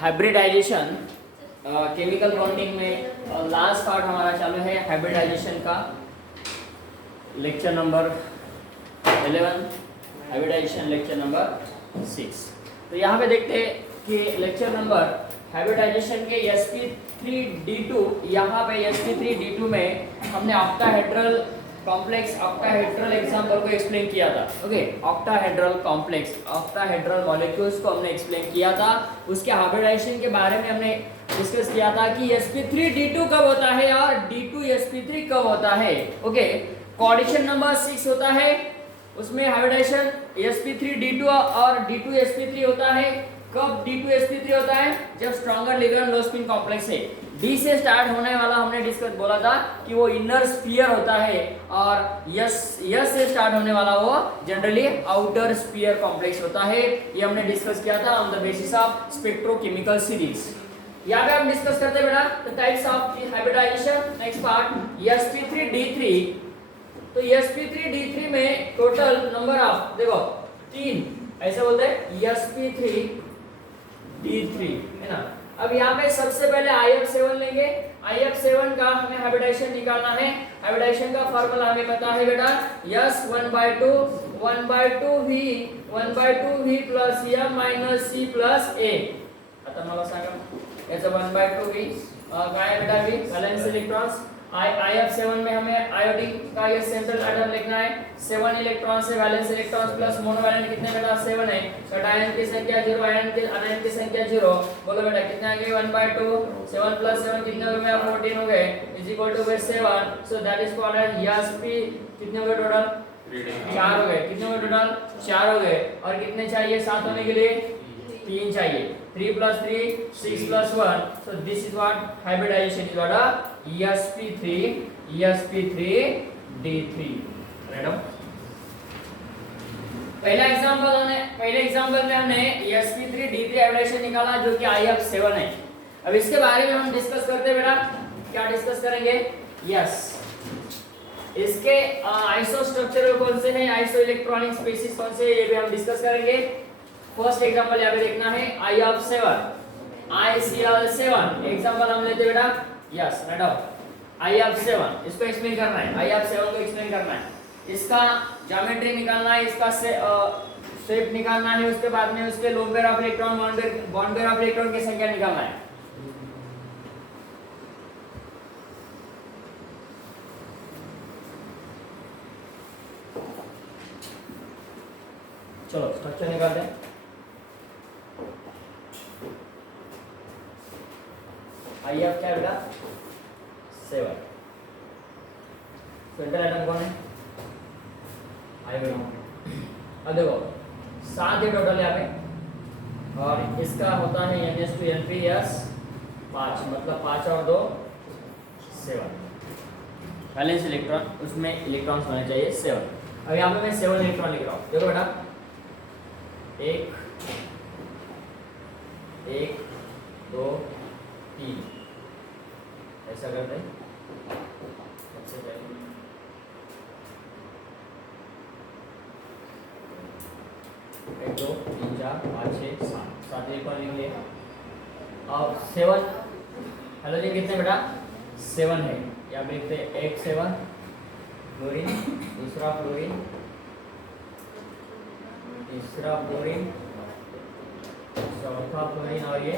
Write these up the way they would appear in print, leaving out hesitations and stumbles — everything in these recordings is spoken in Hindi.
हाइब्रिडाइजेशन केमिकल बॉन्डिंग में लास्ट पार्ट हमारा चालू है हाइब्रिडाइजेशन का, lecture number 11, hybridization lecture number 6। तो यहाँ पे देखते हैं कि लेक्चर नंबर हाइब्रिडाइजेशन के sp3d2, यहाँ पे sp3d2 में हमने ऑक्टाहेड्रल कॉम्प्लेक्स ऑक्टाहेड्रल एग्जांपल को एक्सप्लेन किया था। Okay, octahedral complex octahedral molecules को हमने एक्सप्लेन किया था। उसके हाइब्रिडाइजेशन के बारे में हमने डिस्कस किया था कि sp3d2 कब होता है और d2sp3 कब होता है। ओके, कोऑर्डिनेशन नंबर 6 होता है, उसमें हाइब्रिडाइजेशन sp3d2 और d2sp3 होता है। कब d2sp3 होता है? जब स्ट्रॉन्गर लिगैंड लो स्पिन कॉम्प्लेक्स है। D से स्टार्ट होने वाला हमने डिस्कस बोला था कि वो इनर स्फीयर होता है, और S से स्टार्ट होने वाला वो जनरली आउटर स्फीयर कॉम्प्लेक्स होता है। ये हमने डिस्कस किया था on the basis of spectrochemical series. यहाँ पे हम डिस्कस करते हैं बेटा the types of hybridization. Next part sp3d3। तो sp3d3 में टोटल नंबर ऑफ देखो 3, ऐसे बोलते हैं sp3d3 है ना। अब यहाँ पे सबसे पहले IF7 लेंगे। IF7 का हमें हाइब्रिडाइजेशन निकालना है। हाइब्रिडाइजेशन का फॉर्मूला हमें पता है बेटा, S 1/2v plus m minus c plus a। आता मला सांगा याचा 1/2v काय है बेटा? v valence electrons. IF7 में हमें आयोडीन का ये सेंट्रल एटम लिखना है। 7 इलेक्ट्रॉन से वैलेंस इलेक्ट्रॉन्स प्लस मोनोवैलेंट कितने बेटा? 7 है। कैटायन की संख्या 0, आयन की संख्या 0। बोलो बेटा कितने आ गए? 1/2। 7 प्लस 7 कितने हो गए? 14 हो गए, is equal to 7। So that is called as sp। कितने हो गए टोटल? 4 हो गए। कितने हो गए टोटल? 4 हो गए। और कितने चाहिए साथ होने के लिए? 3 चाहिए। 3 plus 3 6 plus 1। so this is what hybridization is what sp3d3 madam. पहले एग्जांपल में हमने sp3d3 हाइब्रिडाइजेशन निकाला जो कि IF7 है। अब इसके बारे में हम डिस्कस करते हैं बेटा। क्या डिस्कस करेंगे? यस, इसके आइसो स्ट्रक्चर कौन से हैं, आइसो इलेक्ट्रॉनिक स्पीशीज कौन से, ये भी हम डिस्कस करेंगे। फर्स्ट एग्जांपल यहाँ पे देखना है IF7 ICl7 एग्जांपल हम लेते बेटा। यस मैडम, IF7 इसको एक्सप्लेन करना है। IF7 को एक्सप्लेन करना है, इसका ज्योमेट्री निकालना है, इसका शेप निकालना है, उसके बाद में उसके lone pair of electron bond pair of electron की संख्या निकालना है। चलो स्ट्रक्चर निकालते हैं। IF क्या बेटा? 7। सेंट्रल एटम कौन है? आयोडीन। अब देखो 7 है टोटल यहाँ पे, और इसका होता है NH2NPS 5, मतलब 5 और 2 7। बैलेंस इलेक्ट्रॉन, उसमें इलेक्ट्रॉन्स होने चाहिए 7। अब यहाँ पे मैं 7 इलेक्ट्रॉन लिख रहा हूँ। देखो बेटा 1 2 3 ऐसा करते हैं। सबसे पहले 1 2 3 4 5 6 7 इलेक्ट्रॉन लिख लिए। और 7 हाइड्रोजन कितने बेटा? 7 है। यहाँ पे लिखते हैं 1 7 फ्लोरीन, दूसरा फ्लोरीन, तीसरा फ्लोरीन, चौथा फ्लोरीन, और ये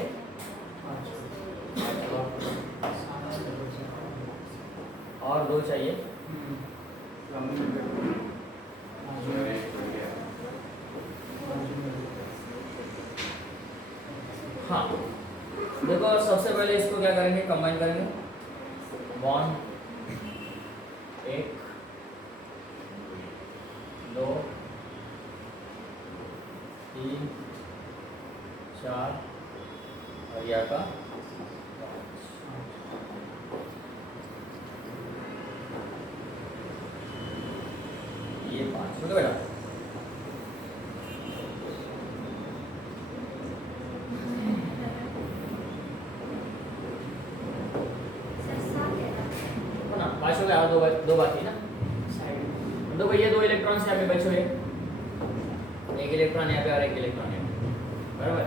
और 2 चाहिए। हाँ देखो सबसे पहले इसको क्या करेंगे? कंबाइन करेंगे। बॉन्ड 1 2 3 4 और यहाँ का ये 5 हो गया बेटा। ना 5 हो गया, दो बाकी ना साइड। देखो ये 2 इलेक्ट्रॉन्स यहाँ पे बचे हुए, एक इलेक्ट्रॉन यहाँ पे और एक इलेक्ट्रॉन यहाँ पे, बराबर।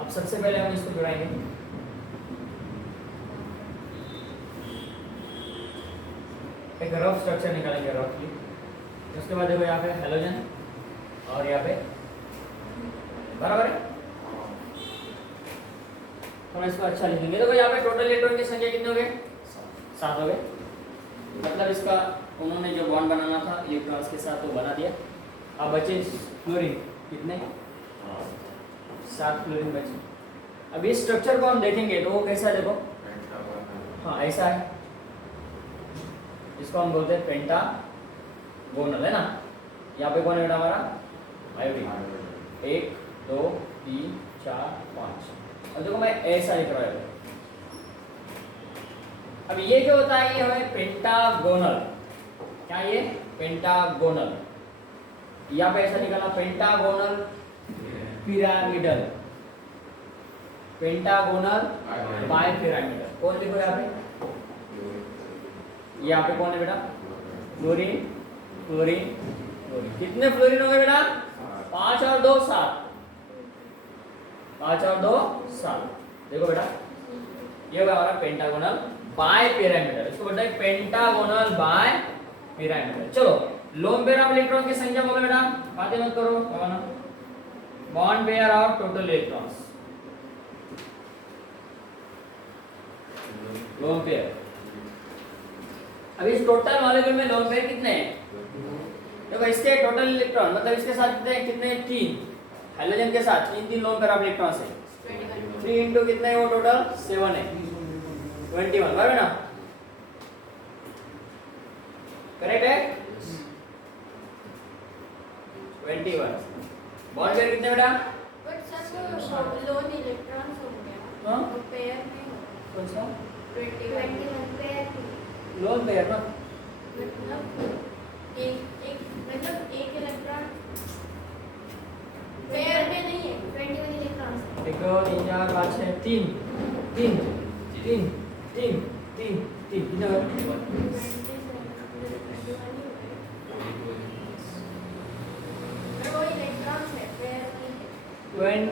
अब अब सबसे पहले हम इसको जुड़ाएंगे। एक रफ स्ट्रक्चर निकालेंगे रफली। उसके बाद देखो यहाँ पे हेलोजन और यहाँ पे बराबर है। हम इसको अच्छा लिखेंगे। देखो यहाँ पे टोटल इलेक्ट्रॉन की संख्या कितने हो गए? 7 हो गए। मतलब इसका उन्होंने जो बॉन्ड बनाना था इलेक्ट्रॉन्स के साथ वो बना दिया। अब बचे फ्लोरीन, कितने? 7 फ्लोरीन बचे। अब इस स्ट्रक्चर को हम देखेंगे तो वो कैसा है देखो। हाँ ऐसा है, इसको हम बोलते हैं पेंटागोनल, है ना। यहाँ पे कौन है बेटा हमारा? आयोडीन। 1 2 3 4 5। अब देखो मैं ऐसा लिख रहा हूँ। अब ये जो होता है ये हमें पेंटागोनल, क्या ये? पेंटागोनल। यहाँ पे ऐसा निकाला pentagonal pyramidal, pentagonal bye pyramidal. कौन लिखो यहाँ पे? यहाँ पे कौन है बेटा? Fluorine fluorine fluorine. कितने फ्लोरीन हो गए बेटा? 5 और 2 7। 5 और 2 7। देखो बेटा ये होगा हमारा पेंटागोनल बाय पिरामिडल। इसको बोलते हैं पेंटागोनल बाय पिरामिडल। चलो लोन पेयर ऑफ इलेक्ट्रॉन की संख्या बोलो बेटा, बातें मत करो। Bond pair of total electrons, lone pair. अब इस टोटल मॉलिक्यूल में लोन पेयर कितने हैं? देखो इसके टोटल इलेक्ट्रॉन मतलब इसके साथ कितने 3, हाइड्रोजन के साथ 3 लोन पेयर ऑफ इलेक्ट्रॉन्स है। 3 इंटू कितने है वो? टोटल 7 है, 21 बराबर ना? करेक्ट है 21। बॉन्ड पेयर कितने बेटा? बट सर लोन इलेक्ट्रॉन्स हो गया हां तो पेयर नहीं होगा। कौन सा? 21 पेयर लोन पेयर ना, मतलब एक इलेक्ट्रॉन पेयर में नहीं है। 21 इलेक्ट्रॉन्स है। 1 2 3 4 5 6 3 3 3 3 3 3 कितना है? वो इलेक्ट्रॉन्स है, पेयर नहीं है। 20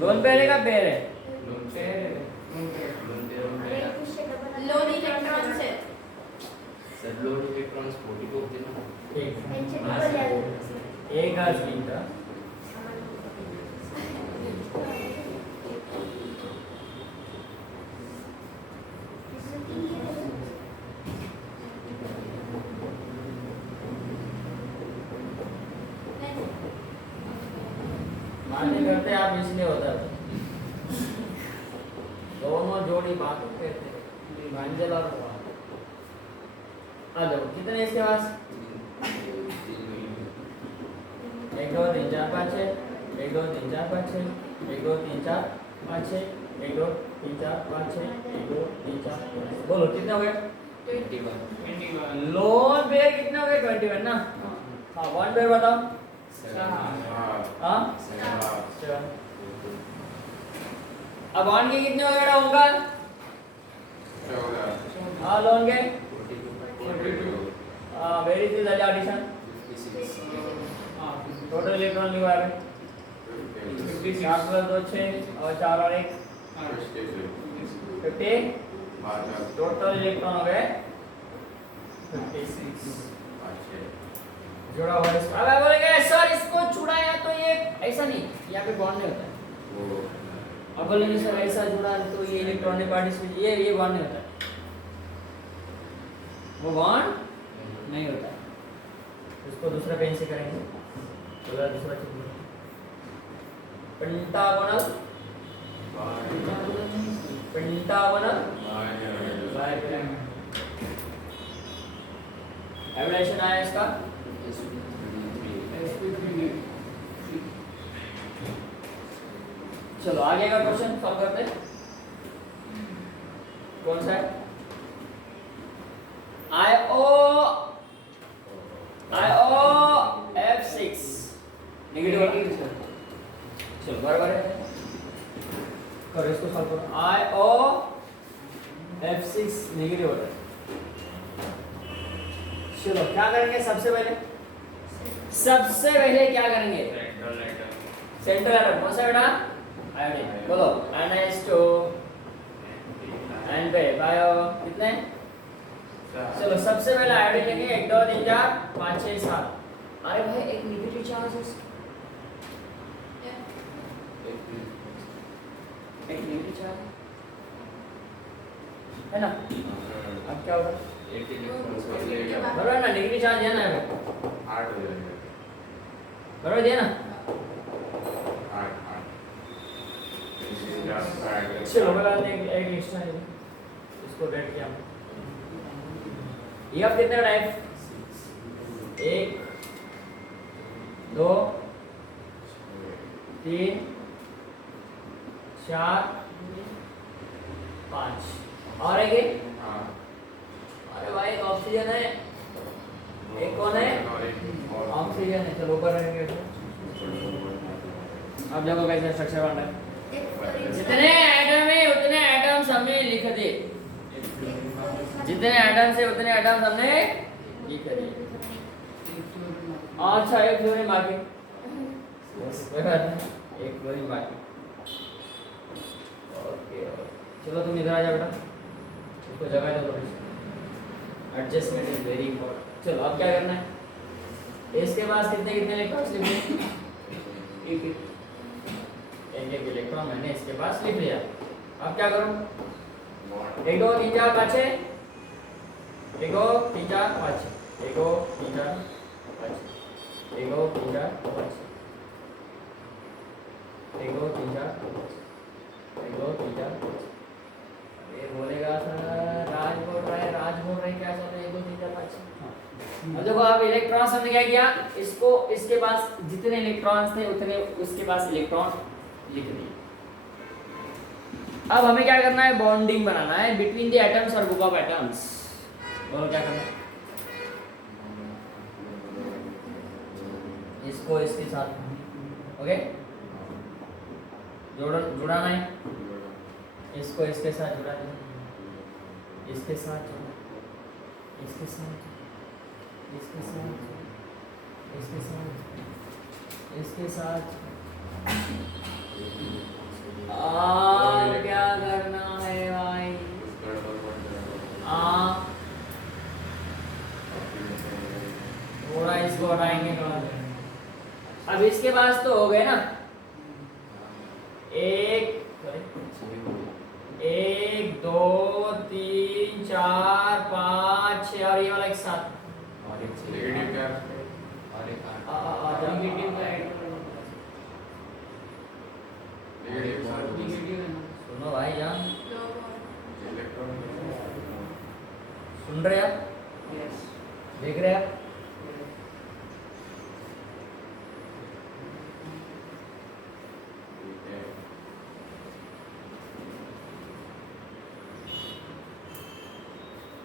लोन पेयर है का पेयर है? लोन इलेक्ट्रॉन्स है। सर लोड इलेक्ट्रॉन्स 42 होते हैं ना। एक आज तीन था। मारने करते आप इसलिए होता है। दोनों जोड़ी बातों कहते हैं, भांजल और आ जाओ। कितने इसके पास? 1 2 3 4 5 6 1 2 3 4 5 6 1 2 3 4 5 6 1 2 3 4 5 6 1 2 3 4 5। बोलो कितने हो गए? 21। लोन पेयर कितने हो गए? 21 ना। हाँ वन पेयर बताओ। हाँ 7। अब वन के कितने हो गए बेटा? होगा हाँ लोन के very is the addition. Total electron लिखा है 4 + 2 6 और 4 और 1 50। टोटल इलेक्ट्रॉन हो गए 56 जुड़ा हुआ है। अब आप बोलेंगे सर इसको छुड़ाया तो ये ऐसा नहीं, यहाँ पे बॉन्ड नहीं होता है। अब बोलेंगे सर ऐसा जुड़ा तो ये इलेक्ट्रॉनिक पार्टिकल्स ये बॉन्ड नहीं होता है, वो बॉन्ड नहीं होता है। इसको दूसरा पेन से करेंगे। चलो दूसरा चित्र pentagonal pentagonal by pyramid. Evolution आया इसका चलो आगे का क्वेश्चन सॉल्व करते हैं। कौन सा है? IOF6 negative. चलो बराबर है, करो इसको सॉल्व करो। IOF6 नेगेटिव होता है। चलो क्या करेंगे सबसे पहले क्या करेंगे सेंट्रल एटम कौन सा बेटा आयोडीन बोलो NH2 एन पे बायो कितने चलो सबसे पहले आयोडीन लेंगे 1 2 3 4 5 6 7 अरे भाई एक नेगेटिव चार्ज है एक नेगेटिव चार्ज है ना अब क्या होगा बराबर ना नेगेटिव चार्ज है ना यहाँ पे 8 हो जाएंगे बराबर दिया ना 8 चलो मैं बाद में एक एक्स्ट्रा है इसको रेड किया ये अब कितने टाइप 1 2 3 4 5 और है ये अरे भाई एक ऑक्सीजन है एक कौन है ऑक्सीजन है चलो ऊपर रहेंगे अब देखो कैसे स्ट्रक्चर बन रहा है जितने एटम है उतने एटम्स हमने लिख दिए जितने एटम्स है उतने एटम्स हमने लिख दिए अच्छा एक फ्लोरीन बाकी एक फ्लोरीन बाकी ओके चलो तुम इधर आ जाओ बेटा इसको जगह दो थोड़ी एडजस्टमेंट इज वेरी इंपॉर्टेंट चलो अब क्या करना है इसके पास कितने कितने इलेक्ट्रॉन्स लिखे एक इलेक्ट्रॉन मैंने इसके पास लिख लिया अब क्या करूं 1 2 3 4 5 6 1 2 3 4 5 1 2 3 4 5 1 2 3 4 5 1 2 3 4 1 2 3 4 ये बोलेगा सर राज बोल रहा है क्या चल रहा है 1 2 3 4 5 अब देखो आप इलेक्ट्रॉन्स हमने क्या किया इसको इसके पास जितने इलेक्ट्रॉन्स थे उतने उसके पास इलेक्ट्रॉन लिख दिए अब हमें क्या करना है बॉन्डिंग बनाना है बिटवीन द एटम्स और ग्रुप ऑफ एटम्स बोलो क्या करना है इसको इसके साथ ओके जुड़ाना है इसको इसके साथ जुड़ा देना इसके साथ इसके साथ इसके साथ इसके साथ इसके साथ क्या करना है भाई थोड़ा इसको हटाएंगे थोड़ा अब इसके पास तो हो गए ना एक 2 3 4 5 6 और ये वाला एक साथ नेगेटिव क्या नेगेटिव का ऐड नेगेटिव सुनो भाई जान इलेक्ट्रॉन सुन रहे आप देख रहे आप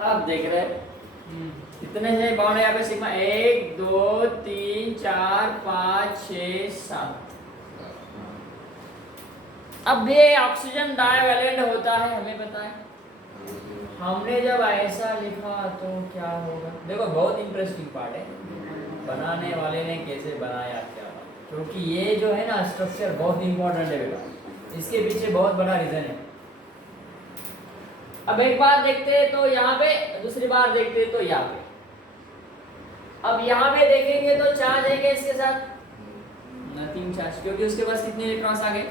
आप देख रहे हैं कितने हैं बाउंड यहाँ पे सिग्मा 1 2 3 4 5 6 7 अब ये ऑक्सीजन डाइवैलेंट होता है हमें पता है हमने जब ऐसा लिखा तो क्या होगा देखो बहुत इंटरेस्टिंग पार्ट है बनाने वाले ने कैसे बनाया क्या क्योंकि ये जो है ना स्ट्रक्चर बहुत इंपॉर्टेंट है बेटा इसके पीछे बहुत बड़ा रीजन है अब एक बार देखते तो यहाँ पे दूसरी बार देखते तो यहाँ पे अब यहाँ पे देखेंगे तो चार्ज है क्या इसके साथ नथिंग चार्ज क्योंकि उसके पास कितने इलेक्ट्रॉन्स आ गए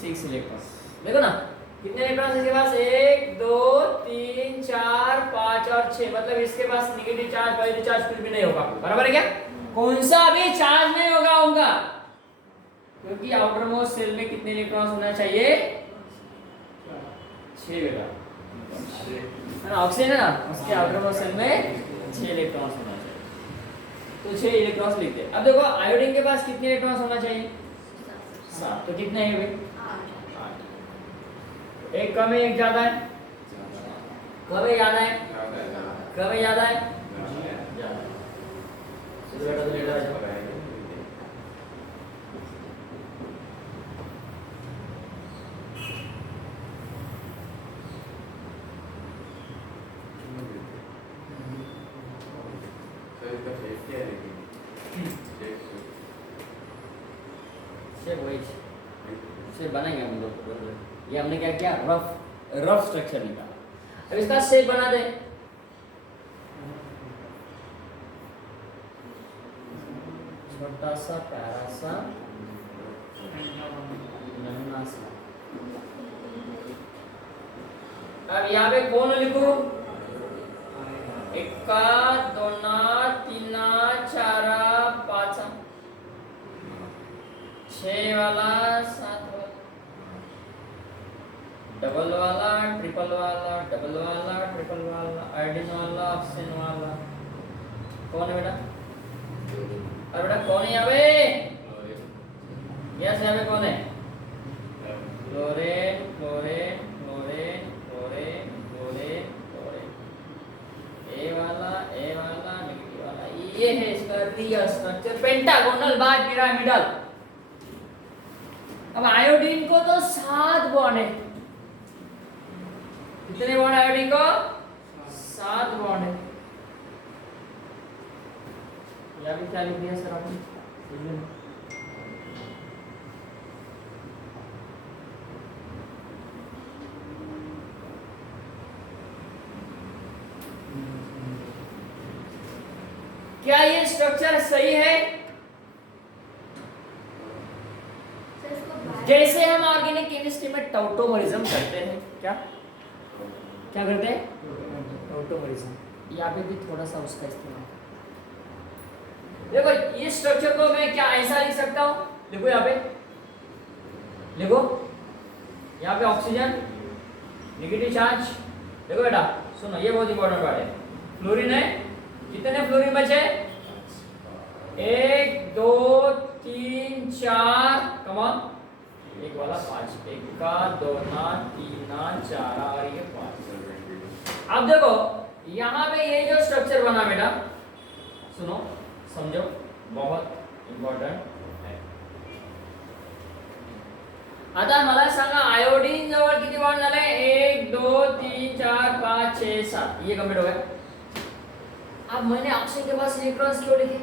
6 इलेक्ट्रॉन्स देखो ना कितने इलेक्ट्रॉन्स इसके पास 1 2 3 4 5 और 6 मतलब इसके पास नेगेटिव चार्ज पॉजिटिव चार्ज कुछ भी नहीं होगा बराबर है क्या कौन सा भी चार्ज नहीं होगा उनका क्योंकि आउटर मोस्ट सेल में कितने इलेक्ट्रॉन्स होना चाहिए 6 बेटा है ना ऑक्सीजन है ना उसके आउटर मोस्ट सेल में 6 इलेक्ट्रॉन्स होना चाहिए तो 6 इलेक्ट्रॉन्स लिखते हैं अब देखो आयोडीन के पास कितने इलेक्ट्रॉन्स होना चाहिए 7 तो कितने हैं भाई 8 एक कम है एक ज्यादा है कब है ज्यादा है कब है ज्यादा है ज्यादा तो बेटा तो लेटर आ जाओ शेप वही शेप बनाएंगे हम लोग। ये हमने क्या किया, रफ स्ट्रक्चर निकाला। अब इसका शेप बना दे। छोटा सा प्यारा सा नन्हा सा। अब यहाँ पे कौन लिखूं? एका, दोना, तीना, चारा, पाचा, 6 वाला, 7 वाला, डबल वाला, ट्रिपल वाला, डबल वाला, ट्रिपल वाला, आयोडीन वाला, ऑक्सीजन वाला। कौन है बेटा? अरे बेटा कौन है यहाँ पे? यस, यहाँ पे कौन है? Chlorine, chlorine, chlorine, chlorine, chlorine, chlorine. ए वाला, नेगेटिव वाला। ये है इसका real structure, pentagonal bye pyramidal. अब आयोडीन को तो 7 बॉन्ड है। कितने बॉन्ड आयोडीन को? 7 बॉन्ड है। यहाँ भी क्या लिख दिया सर आपने? क्या ये स्ट्रक्चर सही है? जैसे हम ऑर्गेनिक केमिस्ट्री में टॉटोमरिज्म करते हैं, क्या करते हैं? टॉटोमरिज्म। यहाँ पे भी थोड़ा सा उसका इस्तेमाल। देखो इस स्ट्रक्चर को मैं क्या ऐसा लिख सकता हूँ? देखो यहाँ पे, देखो यहाँ पे ऑक्सीजन, नेगेटिव चार्ज। देखो बेटा सुनो, ये बहुत इंपॉर्टेंट बात है। फ्लोरीन है, कितने फ्लोरीन बचे? 1 2 3 4, कमान एक वाला 5, 1 2 3 4 और ये 5। अब देखो यहाँ पे ये जो स्ट्रक्चर बना बेटा, सुनो समझो, बहुत इम्पॉर्टंट है। आता मला सांगा आयोडीन जवळ किती बॉन्ड झाले? 1 2 3 4 5 6 7। ये कंप्लीट हो गया। अब मैंने ऑक्सीजन के पास इलेक्ट्रॉन्स क्यों लिखे?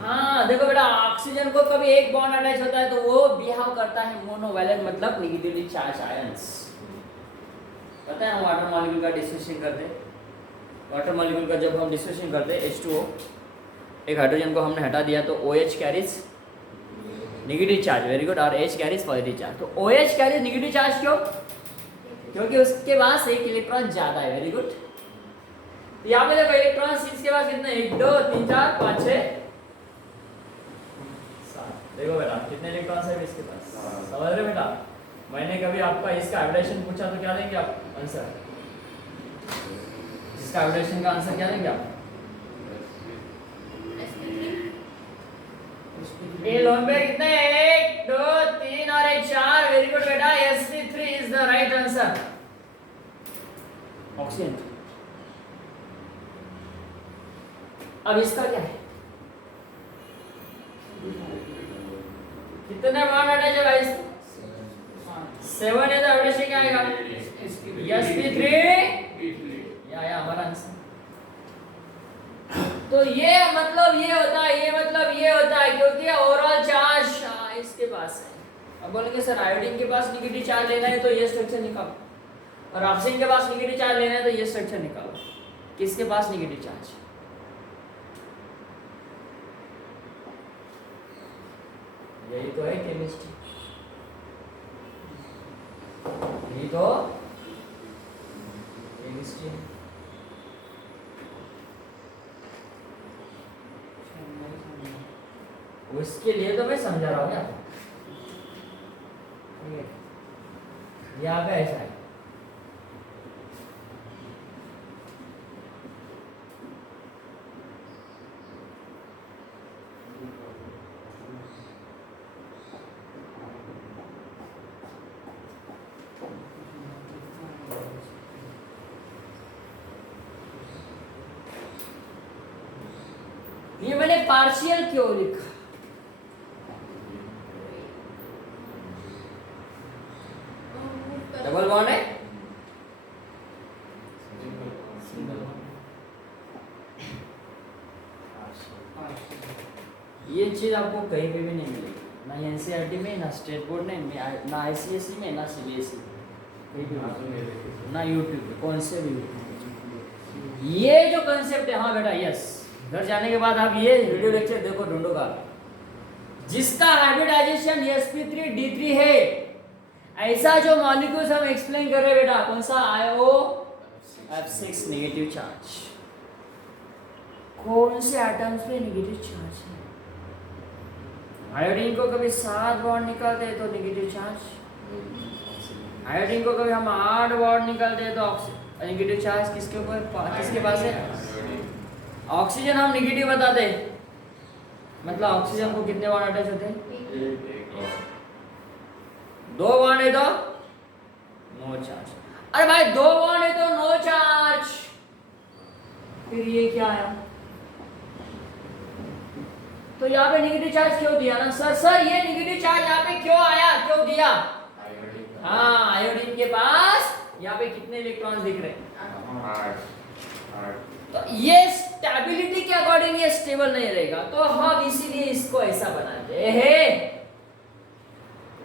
हाँ देखो बेटा, ऑक्सीजन को कभी एक बॉन्ड अटैच होता है तो वो बिहेव करता है मोनोवैलेंट, मतलब नेगेटिवली चार्ज आयंस। पता है हम वाटर मॉलिक्यूल का डिस्कशन करते हैं। वाटर मॉलिक्यूल का जब हम डिस्कशन करते हैं, H2O, एक हाइड्रोजन को हमने हटा दिया तो OH carries negative charge, very good, और H कैरीज पॉजिटिव चार्ज। तो OH कैरीज नेगेटिव चार्ज क्यों? क्योंकि उसके पास एक इलेक्ट्रॉन ज्यादा है, वेरी गुड। यहाँ पे देखो इलेक्ट्रॉन इसके पास कितने? 1 2 3 4 5 6 7। देखो बेटा कितने इलेक्ट्रॉन्स है इसके पास, समझ रहे बेटा? मैंने कभी आपका इसका हाइब्रिडेशन पूछा तो क्या देंगे आप आंसर? इसका हाइब्रिडेशन का आंसर क्या देंगे आप? ये लोन पे कितने? 1 2 3 और 1 4। वेरी गुड बेटा, sp3 is the right answer. Oxygen. अब इसका क्या है? कितने बॉन्ड अटैच है गाइस? 7 है तो हाइब्रिडेशन क्या आएगा? sp3 या हमारा आंसर। तो ये मतलब ये होता है, ये मतलब ये होता है, क्योंकि ओवरऑल चार्ज इसके पास है। अब बोलेंगे सर आयोडीन के पास नेगेटिव चार्ज लेना है तो ये स्ट्रक्चर निकालो, और ऑक्सीजन के पास नेगेटिव चार्ज लेना है तो ये स्ट्रक्चर निकालो। किसके पास नेगेटिव चार्ज? यही तो है केमिस्ट्री, यही तो केमिस्ट्री है। उसके लिए तो मैं समझा रहा हूँ क्या? यहाँ पे ऐसा है, ये मैंने पार्शियल क्यों लिखा? डबल बॉन्ड है, ये चीज आपको कहीं पे भी नहीं मिलेगी। ना एनसीईआरटी में, ना स्टेट बोर्ड में, ना आईसीएसई में, ना सीबीएसई ना यूट्यूब पे, कौन से भी ये जो कंसेप्ट है। हाँ बेटा यस, घर जाने के बाद आप ये वीडियो लेक्चर देखो, ढूंढो का जिसका हाइब्रिडाइजेशन sp3d3 है, ऐसा जो मॉलिक्यूल्स हम एक्सप्लेन कर रहे हैं बेटा, कौन सा आयो F6 नेगेटिव चार्ज, कौन से एटम्स पे नेगेटिव चार्ज है। आयोडीन को कभी 7 बॉन्ड निकालते हैं तो नेगेटिव चार्ज, आयोडीन को कभी हम 8 बॉन्ड निकालते हैं तो नेगेटिव चार्ज किसके ऊपर, किसके पास है। ऑक्सीजन हम नेगेटिव बताते हैं, मतलब ऑक्सीजन को कितने बॉन्ड अटैच होते हैं, 2 बॉन्ड है तो नो चार्ज। अरे भाई 2 बॉन्ड है तो नो चार्ज, फिर ये क्या आया, तो यहाँ पे नेगेटिव चार्ज क्यों दिया ना सर ये नेगेटिव चार्ज यहाँ पे क्यों आया, क्यों दिया। हाँ आयोडीन के पास यहाँ पे कितने इलेक्ट्रॉन्स दिख रहे हैं, 8। तो ये स्टेबिलिटी के अकॉर्डिंग ये स्टेबल नहीं रहेगा, तो हम इसीलिए इसको ऐसा बनाते हैं।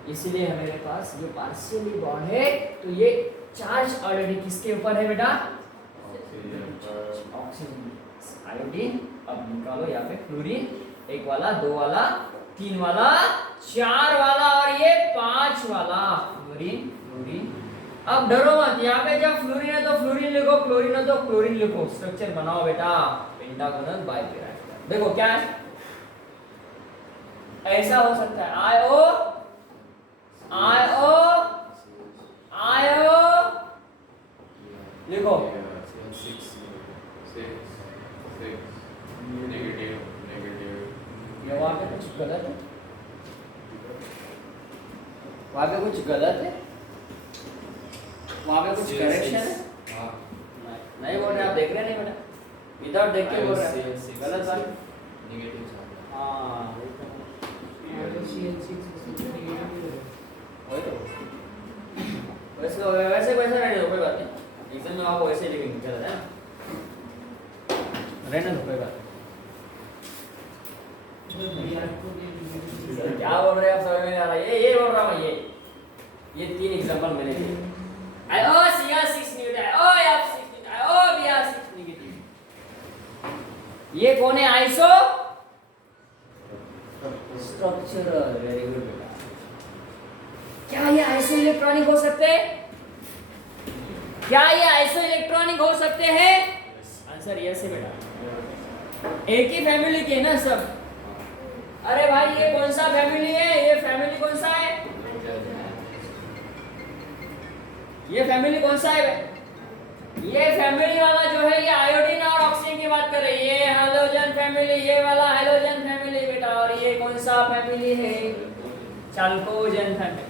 इसीलिए हमारे पास जो पार्शियली बॉन्ड है, तो ये चार्ज ऑलरेडी किसके ऊपर है बेटा, ऑक्सीजन। आयोडीन अब निकालो यहाँ पे फ्लोरीन, 1 वाला, 2 वाला, 3 वाला, 4 वाला और ये 5 वाला फ्लोरीन। फ्लोरीन अब डरो मत, यहाँ पे जब फ्लोरीन है तो फ्लोरीन लिखो, क्लोरीन है तो क्लोरीन लिखो, स्ट्रक्चर बनाओ बेटा, पेंटागोनल बाइपिराइड। देखो क्या है, ऐसा हो सकता है आयो आयो आयो, लिखो ये वहाँ पे कुछ गलत है, वहाँ पे कुछ गलत है, वहाँ पे कुछ करेक्शन है। नहीं बोल रहे, आप देख रहे नहीं बेटा, विदाउट देख के बोल रहे हैं, गलत बात। हाँ वैसे वैसे रहने दो, कोई बात नहीं, एग्जाम में आप वैसे लिखेंगे, चल है रहने दो, कोई बात नहीं। क्या बोल रहे हैं आप, समझ में नहीं आ रहा, ये बोल रहा हूँ, ये 3 एग्जांपल मैंने दिए, CR6 negative, F6 negative, Br6 negative. ये कौन है, आइसो स्ट्रक्चरल, वेरी गुड बेटा। क्या ये आइसो इलेक्ट्रॉनिक हो सकते हैं, क्या ये आइसो इलेक्ट्रॉनिक हो सकते हैं, आंसर यस है बेटा, एक ही फैमिली के ना सब। अरे भाई ये कौन सा फैमिली है, ये फैमिली कौन सा है, ये फैमिली कौन सा है, ये फैमिली वाला जो है ये आयोडीन और ऑक्सीजन की बात कर रही है, ये हैलोजन फैमिली, ये वाला हैलोजन फैमिली बेटा, और ये कौन सा फैमिली है, चाल्कोजेन फैमिली,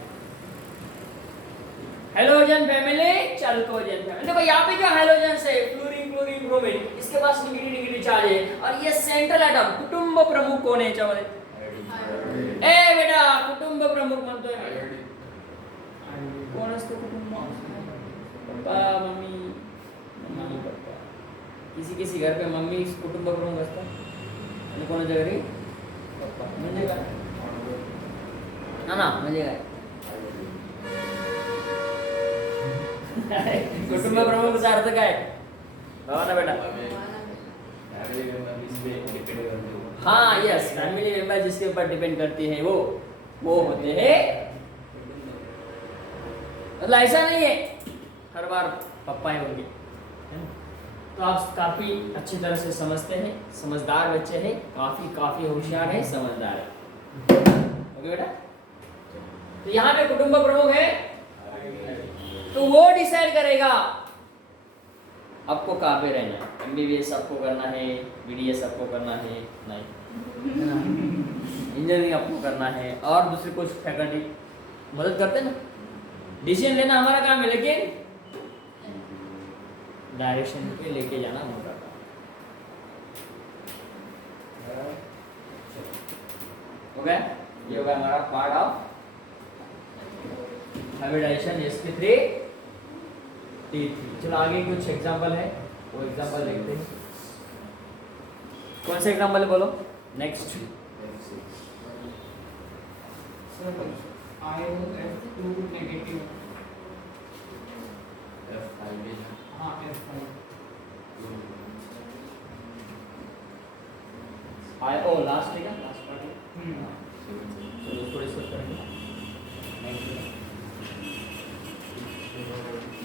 हैलोजन फैमिली, चाल्कोजेन फैमिली। देखो यहाँ पे जो हैलोजन है फ्लोरीन, क्लोरीन, ब्रोमीन, इसके पास नेगेटिव चार्ज है, और ये सेंट्रल एटम कुटुंब प्रमुख कौन है, चावल ए बेटा, कुटुंब प्रमुख म्हणतोय कोण असतो कुटुंब, पप्पा मम्मी, मम्मी पप्पा, किसी घर पे मम्मी कुटुंब प्रमुख असतात आणि कोणाच्या घरी पप्पा, म्हणजे काय ना म्हणजे काय कुटुंब प्रमुखचा अर्थ काय बाबा ना बेटा, हाँ यस, फैमिली मेंबर जिसके ऊपर डिपेंड करती है वो होते हैं, मतलब ऐसा नहीं है हर बार पप्पा ही होंगे, तो आप काफी अच्छी तरह से समझते हैं, समझदार बच्चे हैं, काफी होशियार है, समझदार है, ओके बेटा। तो यहाँ पे कुटुंब प्रमुख है, तो वो डिसाइड करेगा आपको कहाँ पे रहना है, MBBS आपको करना है, BDS आपको करना है, नहीं इंजीनियरिंग आपको करना है, और दूसरे कुछ फैकल्टी मदद करते ना, डिसीजन लेना हमारा काम है, लेकिन डायरेक्शन पे लेके जाना हमारा काम। हो गया, ये हो गया हमारा part of hybridisation sp3 T3। चलो आगे कुछ एग्जांपल है, वो एग्जांपल देखते हैं। कौन से एग्जांपल है बोलो, नेक्स्ट IOF2 नेगेटिव F5 है हाँ F5 आई ओ लास्ट है क्या लास्ट पार्ट है चलो इसको डिस्कस करेंगे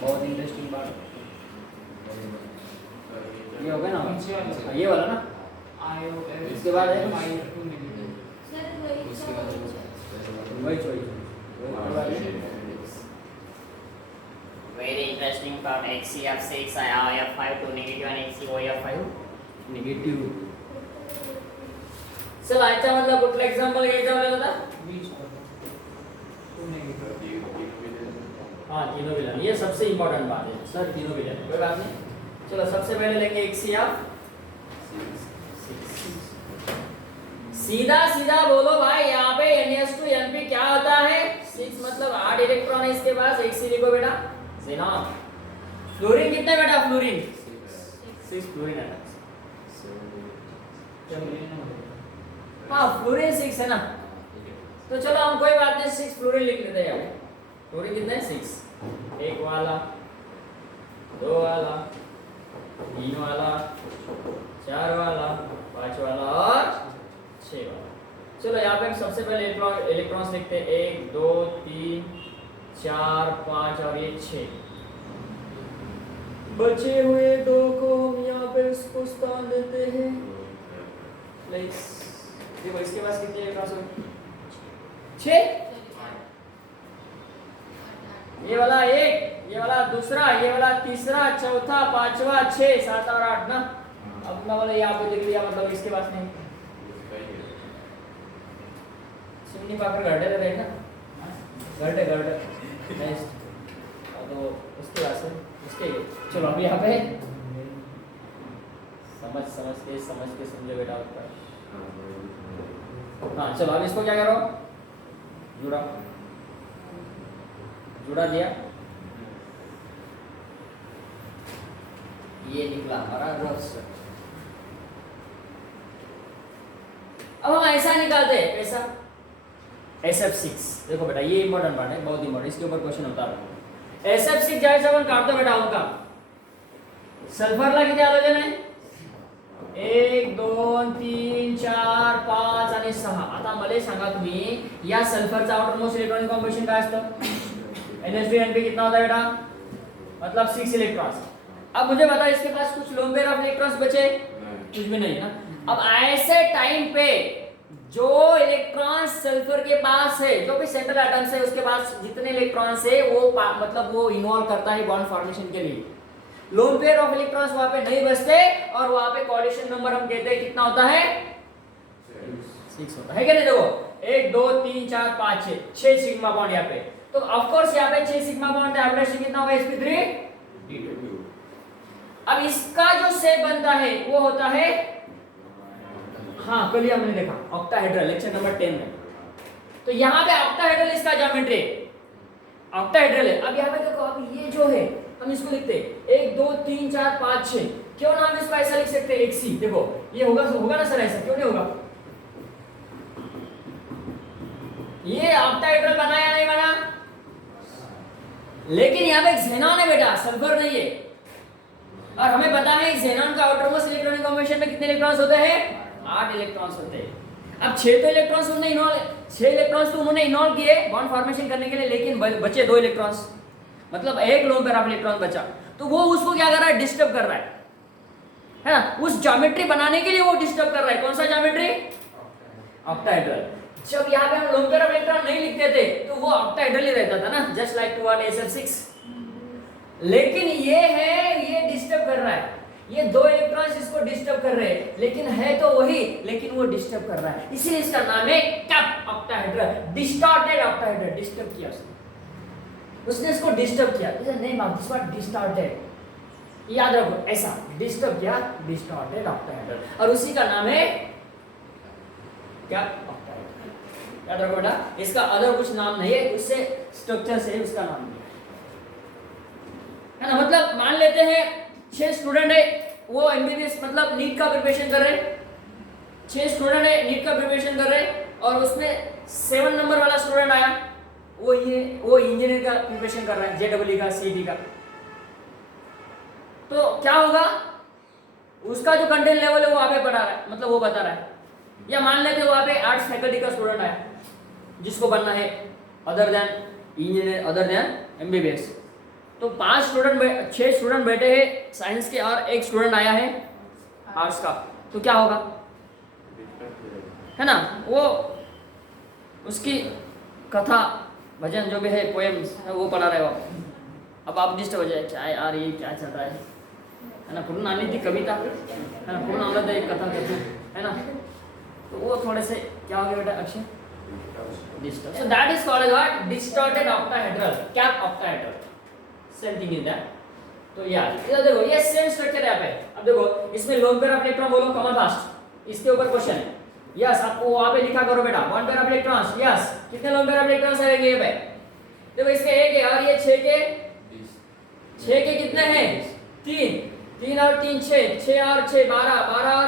बहुत इंटरेस्टिंग बात ये हो गया ना नीचे वाला। ये वाला ना IOF इसके बाद है? IOF2 नेगेटिव सर वही उसके बाद वही very interesting part HCF6 IF5 to negative and HCOF5 negative चल आजचा मधला कुठला एक्झाम्पल घ्यायचा आपल्याला आता बीच टू नेगेटिव हाँ तीनों विलन ये सबसे इंपॉर्टेंट बात है सर तीनों विलन कोई बात नहीं चलो सबसे पहले लेंगे HCF सीधा सीधा बोलो भाई यहाँ पे NS2 NP क्या होता है 6 मतलब 8 इलेक्ट्रॉन है इसके पास एक सी लिखो बेटा xenon फ्लोरीन कितना है बेटा फ्लोरीन 6 फ्लोरीन है हाँ फ्लोरीन 6 है ना तो चलो हम कोई बात नहीं 6 फ्लोरीन लिख लेते हैं फ्लोरीन कितना है 6 एक वाला दो वाला तीन वाला चार वाला पांच वाला और छह वाला चलो यहाँ पे हम सबसे पहले इलेक्ट्रॉन्स लिखते हैं 1 2 3 4 5 और ये 6 बचे हुए दो को हम यहाँ पे इसको स्थान देते हैं देखो इसके पास कितने इलेक्ट्रॉन्स होंगे 6 ये वाला एक ये वाला दूसरा ये वाला तीसरा चौथा पांचवा 6 7 और 8 ना अब मैं बोला यहाँ पे लिख दिया मतलब इसके पास नहीं सुन्नी पाकर गढ़े दे ना गढ़े नेक्स्ट तो उसके बाद से उसके चलो अभी यहाँ पे समझ के समझो बेटा उत्तर हाँ चलो अब इसको क्या करो जुड़ा दिया ये निकला हमारा रहस्य अब हम ऐसा निकालते हैं कैसा SF6 देखो बेटा ये इंपॉर्टेंट पार्ट है बहुत इंपॉर्टेंट इसके ऊपर क्वेश्चन होता है SF6 जैसे अपन काटते बेटा उनका सल्फरला किती हायड्रोजन आहे 1 2 3 4 5 आणि 6 आता मला सांगा तुम्ही या सल्फरचा आउटर मोस्ट इलेक्ट्रॉनिक कॉम्बिनेशन काय असतं NH2 NP कितना होता है बेटा मतलब 6 इलेक्ट्रॉन्स अब मुझे बता इसके पास कुछ लोन पेयर ऑफ इलेक्ट्रॉन्स बचे कुछ भी नहीं ना अब ऐसे टाइम पे जो इलेक्ट्रॉन्स सल्फर के पास है जो भी सेंट्रल एटम्स है उसके पास जितने इलेक्ट्रॉन्स है वो मतलब वो इन्वॉल्व करता है बॉन्ड फॉर्मेशन के लिए लोन पेयर ऑफ इलेक्ट्रॉन्स वहां पे नहीं बचते और वहां पे कोऑर्डिनेशन नंबर हम कहते हैं कितना होता है 6 होता है क्या नहीं देखो 1 2 3 4 5 6 सिग्मा बॉन्ड यहाँ पे तो ऑफ कोर्स यहाँ पे 6 सिग्मा बॉन्ड है हाइब्रिडेशन कितना होगा sp3 अब इसका जो शेप बनता है वो होता है हाँ कल ही हमने देखा ऑक्टाहेड्रल लेक्चर नंबर 10 में तो यहाँ पे ऑक्टाहेड्रल इसका ज्योमेट्री ऑक्टाहेड्रल है अब यहाँ पे देखो अब ये जो है हम इसको लिखते हैं 1 2 3 4 5 6 क्यों ना हम इसको ऐसा लिख सकते हैं XC देखो ये होगा ना सर ऐसा क्यों नहीं होगा ये ऑक्टाहेड्रल बना या नहीं बना लेकिन यहाँ पे xenon है बेटा सल्फर नहीं है और हमें पता है xenon का आउटरमोस्ट इलेक्ट्रॉनिक कॉम्बिनेशन में कितने इलेक्ट्रॉन्स होते हैं 8 इलेक्ट्रॉन्स होते हैं अब 6 तो इलेक्ट्रॉन्स उन्होंने इन्वॉल्व 6 इलेक्ट्रॉन्स तो उन्होंने इन्वॉल्व किए बॉन्ड फॉर्मेशन करने के लिए लेकिन बचे 2 इलेक्ट्रॉन्स मतलब एक लोन पेयर ऑफ इलेक्ट्रॉन बचा तो वो उसको क्या कर रहा है डिस्टर्ब कर रहा है ना उस ज्योमेट्री बनाने के लिए वो डिस्टर्ब कर रहा है कौन सा ज्योमेट्री ऑक्टाहेड्रल जब यहाँ पे हम लोन पेयर ऑफ इलेक्ट्रॉन नहीं लिखते थे तो वो ऑक्टाहेड्रल ही रहता था ना जस्ट लाइक 2 लेकिन ये डिस्टर्ब कर रहा है ये 2 इलेक्ट्रॉन्स इसको डिस्टर्ब कर रहे हैं लेकिन है तो वही लेकिन वो डिस्टर्ब कर रहा है इसीलिए इसका नाम है cap octahedral distorted octahedral disturb किया उसने इसको डिस्टर्ब किया is the name of this word distorted याद रखो ऐसा डिस्टर्ब किया डिस्टॉर्टेड ऑक्टाहेड्रल और उसी का नाम है क्या ऑक्टाहेड्रल याद रखो बेटा इसका अदर कुछ नाम नहीं है उससे स्ट्रक्चर से उसका नाम है ना मतलब मान लेते हैं 6 स्टूडेंट है वो एमबीबीएस मतलब नीट का प्रिपरेशन कर रहे हैं 6 स्टूडेंट है नीट का प्रिपरेशन कर रहे हैं और उसमें 7 नंबर वाला स्टूडेंट आया, वो इंजीनियर का प्रिपरेशन कर रहा है, जेडब्ल्यू का, सीईटी का, तो क्या होगा, उसका जो कंटेंट लेवल है वो वहाँ पे पढ़ा रहा है, मतलब वो बता रहा है। या मान लेते वहाँ पे आर्ट्स फैकल्टी का स्टूडेंट आया जिसको बनना है other than engineer, other than MBBS, तो 6 स्टूडेंट बैठे हैं साइंस के और एक स्टूडेंट आया है आर्ट्स का, तो क्या होगा, है ना, वो उसकी कथा भजन जो भी है पोएम्स है वो पढ़ा रहे हो। अब आप डिस्टर्ब हो जाए, क्या यार ये क्या चल रहा है ना, पूर्ण आनी थी कविता, है ना, पूर्ण आना था एक कथा करते, है ना, तो वो थोड़े से क्या हो गया बेटा Akshay, disturb. So that is called what, distorted octahedral, cap octahedral, same thing is that. तो यार इधर देखो, ये सेम स्ट्रक्चर है यहाँ पे। अब देखो इसमें लोन पेयर ऑफ इलेक्ट्रॉन बोलो कॉमन फास्ट, इसके ऊपर क्वेश्चन है, यस आपको वहां पे लिखा करो बेटा, 1 पेयर ऑफ इलेक्ट्रॉन्स, यस कितने लोन पेयर ऑफ इलेक्ट्रॉन्स आएंगे ये पे, देखो इसके 1 है और ये 6 के कितने हैं, 3 और 3 6 और 6 12 12 और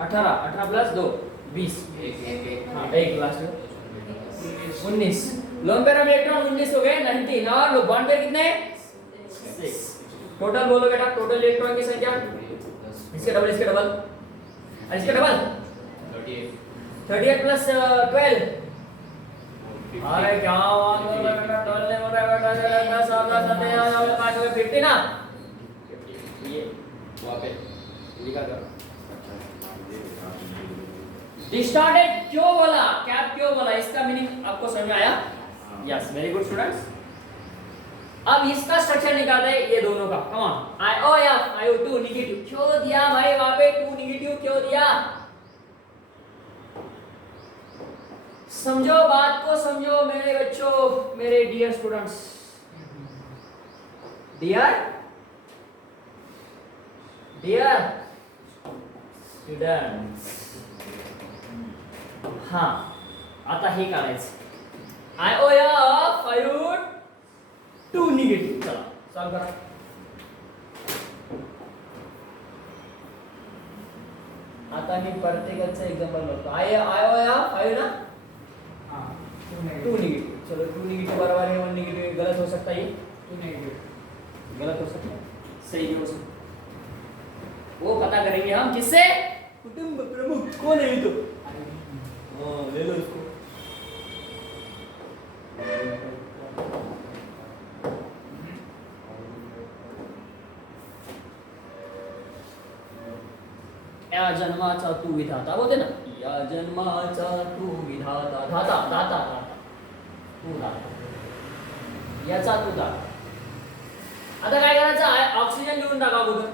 18 प्लस 2 20, हाँ एक last 19 lone pair of electron 19 हो गए, 19 और बॉन्ड पेयर कितने 6। टोटल बोलो बेटा, टोटल इलेक्ट्रॉन की संख्या, इसके डबल इसके डबल और इसके डबल 38 प्लस 12, अरे क्या बात बोल रहे बेटा, 12 ने बोल रहा बेटा 10 और 7 और 5 हो गए 50 ना, ये वहां पे लिखा करो। डिस्टॉर्टेड क्यों बोला, कैप क्यों बोला, इसका मीनिंग आपको समझ में आया, यस वेरी गुड स्टूडेंट्स। अब इसका स्ट्रक्चर निकालते हैं ये दोनों का, come on, IOF IO2 negative, क्यों दिया भाई वहां पे 2 नेगेटिव क्यों दिया, समझो बात को, समझो मेरे बच्चों, मेरे डियर स्टूडेंट्स, डियर स्टूडेंट्स, हाँ आता हे काढायचं, IOF IO2 निगेटिव्ह, चला सॉल्व करा। आता मी प्रत्येकाचं एक्झाम्पल बघतो, IOF IO ना, हाँ 2 निगेटिव, चलो 2 निगेटिव बराबर है 1 निगेटिव, गलत हो सकता है ये, 2 नेगेटिव, गलत हो सकता है, सही भी हो सकता है, वो पता करेंगे हम किससे, कुटुंब प्रमुख कौन है ये, तो हाँ ले लो इसको, या जन्माचा तू विधाता बोलते ना, या जन्माचा तू विधाता, धाता धाता धाता, तू धाता, याचा तू दाता। आता काय करायचं, ऑक्सिजन लिहून टाका अगोदर,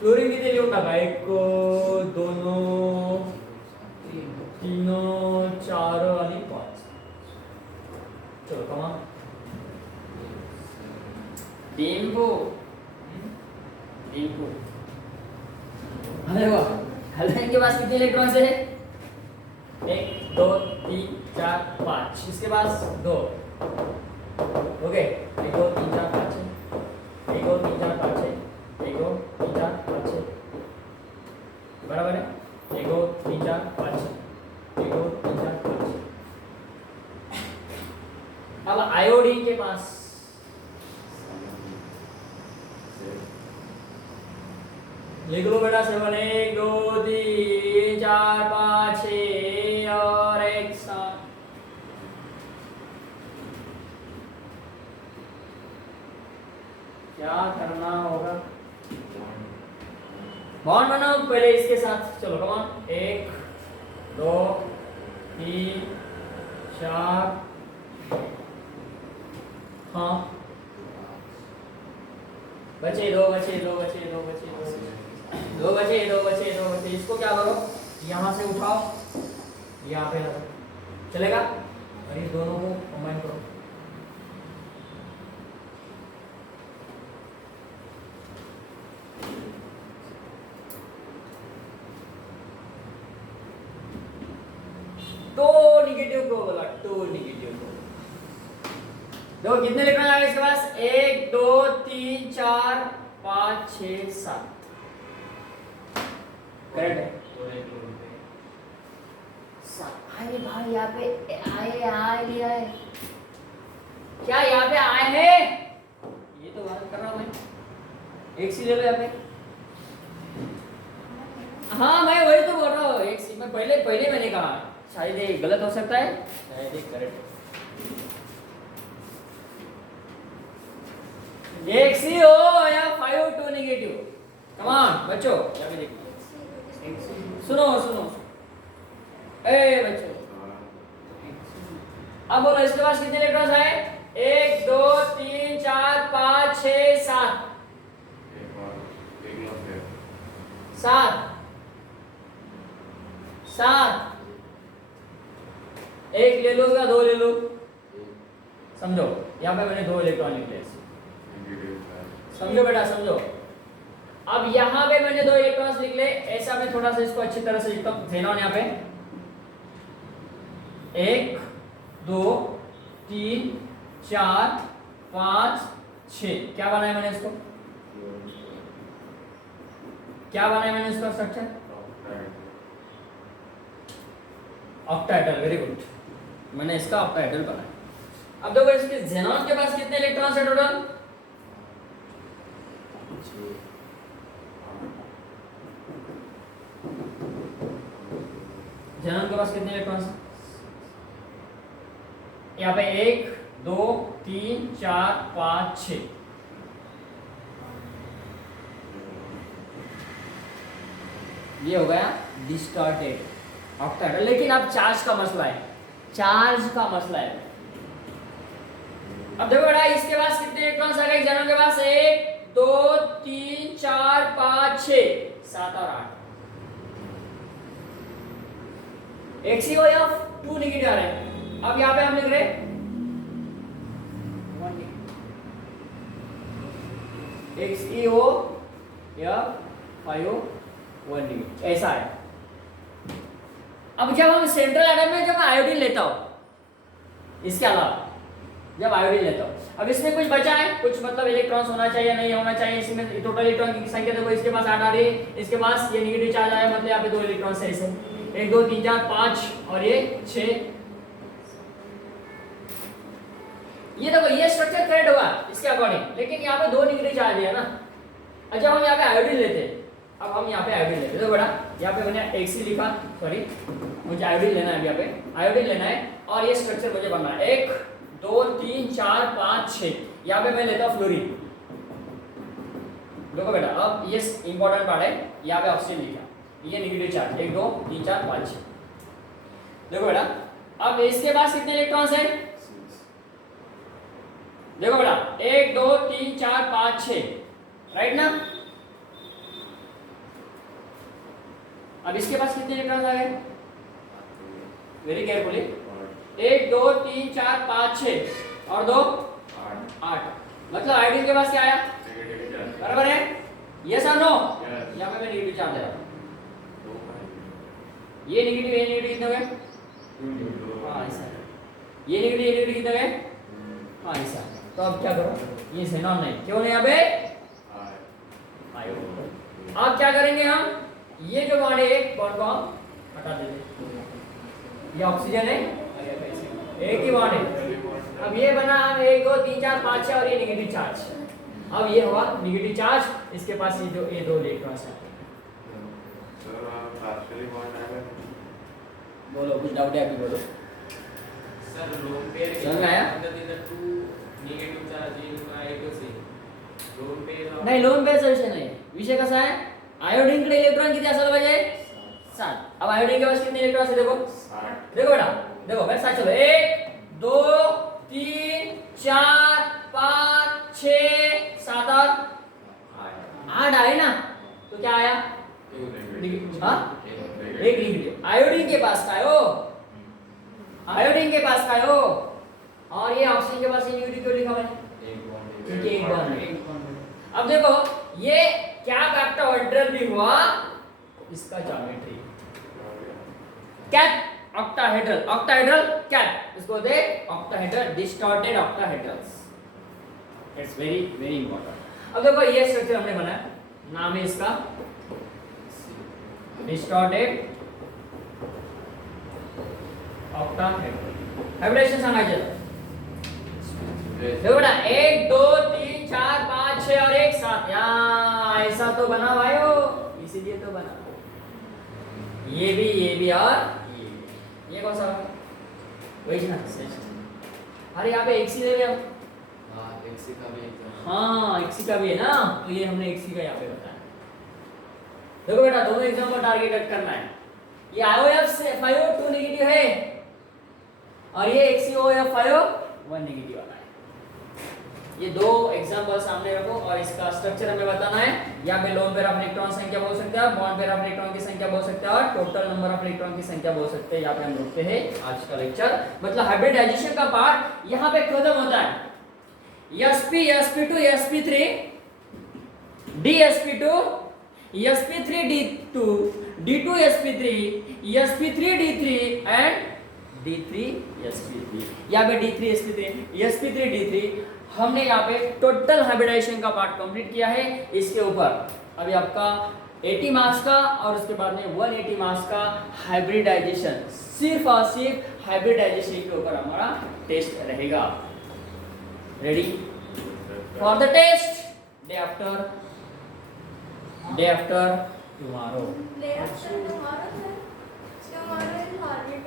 फ्लोरीन किती लिहून टाका, 1 2 3 4 आणि 5, चलो कमा टेम्पो अरे वाह, हेलोजन के पास कितने इलेक्ट्रॉन्स है, 1 2 3 4 5, इसके पास 2, ओके 1 2 3 4 5 6, 1 2 3 4 5 6, 1 2 3 4 5 6, बराबर है, 1 2 3 4 5 6, 1 2 3 4 5 6। अब आयोडीन के पास लिख लो बेटा 7 1 2 3 4 5 6 और 1 7, क्या करना होगा, बॉन्ड बनाओ पहले इसके साथ, चलो कम ऑन, 1 2 3 4, हाँ बचे 2 बचे 2 बचे 2 बचे 2 बचे 2 बचे 2 बचे, इसको क्या करो, यहाँ से उठाओ, यहाँ पे लगाओ, चलेगा, और इस दोनों को कंबाइन करो, तो निगेटिव को बोला, 2 निगेटिव को, देखो कितने इलेक्ट्रॉन आए इसके पास, 1 2 3 4 5 6 7 करेक्ट है। और एक लोन पे अरे भाई यहाँ पे आए लिया है क्या? यहाँ पे आए हैं, ये तो बात कर रहा हूँ मैं। एक सी ले लो यहाँ पे। हाँ मैं वही तो बोल रहा हूँ, एक सी मैं पहले मैंने कहा शायद ये गलत हो सकता है, शायद ये करेक्ट। एक सी हो या 5 2 नेगेटिव। कम ऑन बच्चों, यहाँ पे देखो, सुनो ए बच्चों, अब बोलो इसके पास कितने इलेक्ट्रॉन्स आए? 1 2 3 4 5 6 7 7 7। एक ले लो या 2 ले लो, समझो यहाँ पे मैंने 2 इलेक्ट्रॉन निकले, समझो बेटा समझो। अब यहाँ पे मैंने 2 इलेक्ट्रॉन्स निकले, ऐसा मैं थोड़ा सा इसको अच्छी तरह से लिखता हूँ। ज़ेनॉन यहाँ पे 1 2 3 4 5 6, क्या बनाया मैंने इसको? क्या बनाया मैंने इसका स्ट्रक्चर? ऑक्टाहेड्रल, वेरी गुड, मैंने इसका ऑक्टाहेड्रल बनाया। अब देखो इसके ज़ेनॉन के पास कितने इलेक्ट्रॉन्स है टोटल? ज़ेनॉन के पास कितने इलेक्ट्रॉन्स हैं? यहाँ पे 1 2 3 4 5 6। ये हो गया डिस्टॉर्टेड ऑक्टाहेड्रल। लेकिन अब चार्ज का मसला है, चार्ज का मसला है। अब देखो बेटा इसके पास कितने इलेक्ट्रॉन्स आ गए? ज़ेनॉन के पास 1 2 3 4 5 6 7 और 8। एक सी हो या 2 नेगेटिव आ रहे हैं। अब यहाँ पे हम लिख रहे एक्स ई ओ या 5 O 1 नेगेटिव, ऐसा है। अब जब हम सेंट्रल एटम में जब आयोडीन लेता हूं, इसके अलावा जब आयोडीन लेता हूं, अब इसमें कुछ बचा है, कुछ मतलब इलेक्ट्रॉन्स होना चाहिए नहीं होना चाहिए, इसमें टोटल इलेक्ट्रॉन की संख्या देखो, इसके पास 8 आ रही है, इसके पास ये नेगेटिव चार्ज आया, मतलब यहाँ पे 2 इलेक्ट्रॉन्स है, इसे 1 2 3 4 5 और ये 6। ये देखो ये स्ट्रक्चर करेक्ट होगा इसके अकॉर्डिंग, लेकिन यहाँ पे 2 नेगेटिव चार्ज है ना। अच्छा हम यहाँ पे आयोडीन लेते हैं, अब हम यहाँ पे आयोडीन लेते हैं, तो बड़ा यहाँ पे मैंने एक सी लिखा, सॉरी मुझे आयोडीन लेना है, यहाँ पे आयोडीन लेना है और ये स्ट्रक्चर मुझे बनना है 1 2 3 4 5 6। यहाँ पे मैं लेता हूँ फ्लोरीन। देखो बेटा अब ये इंपॉर्टेंट पार्ट है, यहाँ पे ऑक्सीजन लिखा, ये नेगेटिव चार्ज 1 2 3 4 5 6। देखो बेटा अब इसके पास कितने इलेक्ट्रॉन्स हैं? देखो बेटा 1 2 3 4 5 6, राइट ना। अब इसके पास कितने इलेक्ट्रॉन्स आ गए? वेरी केयरफुली, 1 2 3 4 5 6 और 2 8। मतलब आयोडीन के पास क्या आया? बराबर है, यस और नो? यहाँ पे मैं नेगेटिव चार्ज दे रहा हूँ, ये नेगेटिव कितने गए? हाँ ऐसा, ये नेगेटिव कितने गए? हाँ ऐसा। तो अब क्या करो, ये ज़ेनॉन नहीं, क्यों नहीं? यहाँ पे आयोडीन। अब क्या करेंगे हम, ये जो बॉन्ड है एक बॉन्ड को हम हटा देंगे, ये ऑक्सीजन है, एक ही बॉन्ड है। अब ये बना 1 2 3 4 5 6 और ये नेगेटिव चार्ज, अब ये हुआ नेगेटिव चार्ज, इसके पास ये 2 इलेक्ट्रॉन्स हैं। बोलो कुछ डाउट है अभी, बोलो सर लोन पेयर समझ में आया? नेगेटिव चार्ज येतो से लोन पेयर नहीं, लोन पेयरचा विषय नाही, विषय कसा आहे, आयोडीन कडे इलेक्ट्रॉन किती असायला पाहिजे? 7। अब आयोडीन के पास कितने इलेक्ट्रॉन्स है? देखो देखो बेटा, देखो मैं साथ चलो 1 2 3 4 5 6 7 और 8 आए ना, तो क्या आया? हाँ एक नेगेटिव। आयोडीन के पास का है वो, आयोडीन के पास का है वो, और ये ऑक्सीजन के पास ये नेगेटिव क्यों लिखा मैंने? क्योंकि एक बॉन्ड है। अब देखो ये क्या ऑक्टाहेड्रल भी हुआ, इसका geometry capped octahedral, octahedral capped, इसको दे octahedral, distorted octahedrals. It's very very important. अब देखो ये स्ट्रक्चर हमने बनाया, नाम है इसका डिस्टॉर्टेड ऑक्टाहेड्रल। हाइब्रिडाइजेशन सांगायचं देखो बेटा 1 2 3 4 5 6 और 1 7 यहाँ ऐसा तो बना भाई हो, इसीलिए तो बना। ये भी और ये कौन सा वही ना अरे यहाँ पे एक सी दे रहे हम। हाँ एक्सी का भी एकदम हाँ एक्सी का भी है ना, तो ये हमने एक्सी का यहाँ पे बताया। देखो बेटा दोनों एग्जाम को टारगेट करना है। ये IOF से FiO 2 नेगेटिव है और ये XeOF FiO 1 नेगेटिव वाला है। ये दो एग्जांपल सामने रखो और इसका स्ट्रक्चर हमें बताना है। यहाँ पे लोन पेयर ऑफ इलेक्ट्रॉन संख्या बोल सकते हैं, बॉन्ड पेयर ऑफ इलेक्ट्रॉन की संख्या बोल सकते हैं और टोटल नंबर ऑफ इलेक्ट्रॉन की संख्या बोल सकते हैं। यहाँ पे हम रुकते हैं आज का लेक्चर। मतलब हाइब्रिडाइजेशन का पार्ट यहाँ पे खत्म होता है। sp sp2 sp3 dsp2 sp3 d2 d2 sp3 sp3 d3 and d3 sp3। यहाँ पे d3 sp3 sp3 d3 हमने यहाँ पे टोटल हाइब्रिडाइजेशन का पार्ट कंप्लीट किया है। इसके ऊपर अभी आपका 80 मार्क्स का और उसके बाद में 180 मार्क्स का हाइब्रिडाइजेशन, सिर्फ और सिर्फ हाइब्रिडाइजेशन के ऊपर हमारा टेस्ट रहेगा। Ready for the test day after tomorrow. Day after tomorrow, sir. Tomorrow is holiday.